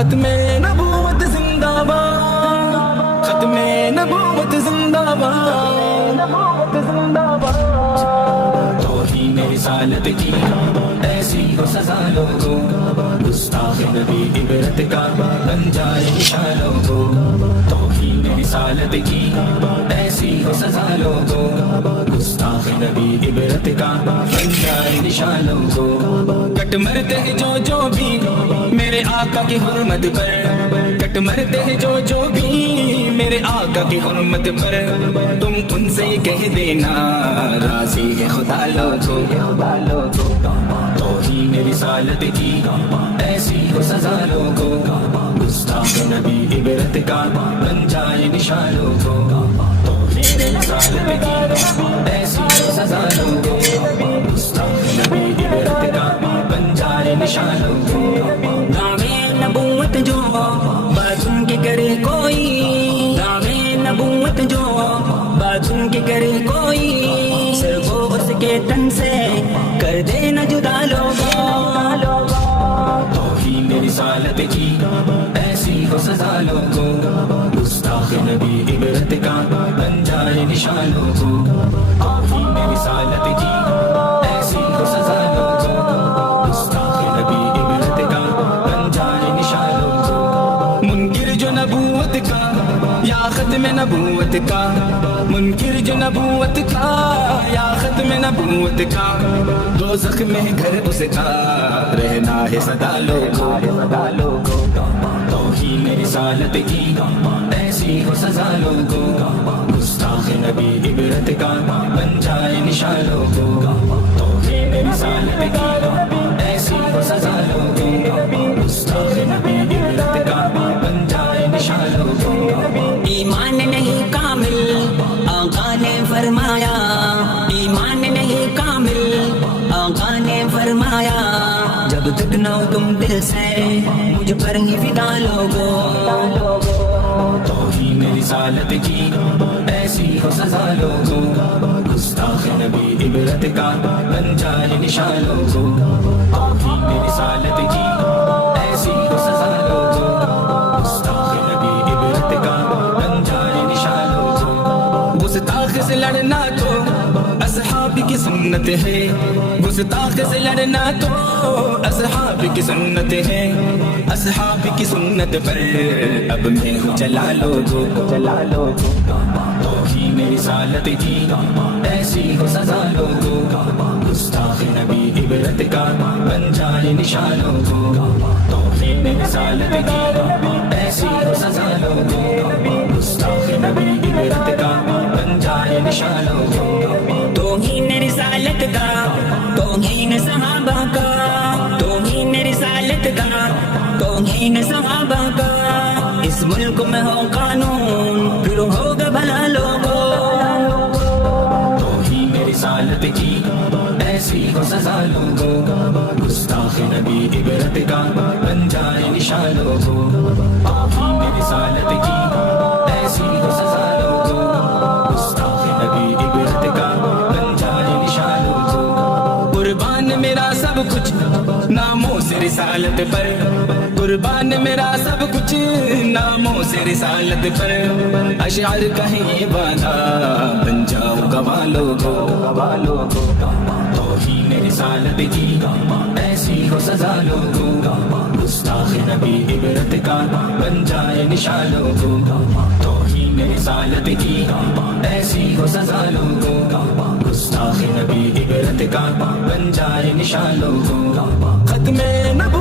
ختم نبوت زندہ باد، ختم نبوت زندہ باد، توہین رسالت کی ایسی ہو سزا لوگو، گستاخ نبی عبرت کا بن جائے نشان لوگو، توہین رسالت کی ایسی ہو سزا لوگو، گستاخ نبی عبرت کا بن جائے نشان لوگو، کٹ مرتے ہیں جو بھی میرے آقا کی حرمت پر، کٹ مرتے ہیں جو بھی میرے آقا کی حرمت پر، تم ان سے کہہ دینا راضی ہے خدا لوگو، توہین رسالت کی ایسی ہو سزا لوگو، گستاخ نبی عبرت کا بن جائے نشان لوگو، توہین رسالت کی ایسی ہو سزا لوگو، گستاخ نبی عبرت کا بن جائے نشان لوگو، دعوے نبوت جو بات ان کے کرے کوئی، دعوے نبوت جو بات ان کے کرے کوئی، سر کو اس کے تن سے کر دینا جدا لوگو، توہین رسالت کی ایسی ہو سزا لوگو، گستاخ نبی عبرت کا بن جائے نشان لوگو، توہین رسالت کی ایسی ہو سزا لوگو، گستاخ نبی عبرت کا بن جائے نشان لوگو، منکر جو نبوت کا یا ختم نبوت کا، منکر جو نبوت کا یا ختم نبوت کا، دوزخ میں گھر اس کا رہنا ہے سدا لوگو، توہین رسالت کی ایسی ہو سزا لوگو، گستاخ نبی عبرت کا بن جائے نشان لوگو، توہین رسالت کی ایسی ہو سزا لوگو، گستاخ نبی عبرت کا بن جائے نشان لوگو، ایمان نہیں کامل آقا نے فرمایا، ایمان نہیں کامل آقا نے فرمایا، جب تک نہ تم دل سے مجھ پر ہی فدا لوگو، توہین رسالت کی ایسی ہو سزا لوگو، گستاخ نبی عبرت کا بن جائے نشان لوگو، توہین رسالت کی ایسی ہو سزا لوگو، گستاخ نبی عبرت کا بن جائے نشان لوگو، گستاخ سے لڑنا تو اصحاب کی سنت ہے، گستاخ سے لڑنا تو اصحاب کی سنت ہے، اصحاب کی سنت پر اب میں ہوں چلا لوگو، توہین رسالت کی ایسی ہو سزا لوگو، گستاخ نبی عبرت کا بن جائے نشان لوگو، توہین رسالت کی ایسی ہو سزا لوگو، گستاخ نبی عبرت کا بن جائے نشان لوگو، توہین رسالت کا، توہین صحابہ کا، توہین رسالت کا، توہین صحابہ کا، اس ملک میں ہو قانون پھر ہوگا بھلا لوگو، توہین رسالت کی ایسی ہو سزا لوگو، گستاخ نبی عبرت کا بن جائے نشان لوگو، توہین رسالت کی ایسی ہو سزا لوگو، گستاخ نبی عبرت کا بن جائے نشان لوگو، قربان میرا سب کچھ ناموں سے رسالت پر، قربان میرا سب کچھ ناموں سے رسالت پر، اشعار کہیں وعدہ بن جاؤ گواہ لوگو، توہین رسالت کی ایسی ہو سزا لوگو، گستاخ نبی عبرت کا بن جائے نشان لوگو، توہین رسالت کی ایسی ہو سزا لوگو، گستاخ نبی عبرت کا بن جائے نشان لوگو، ختم نبوت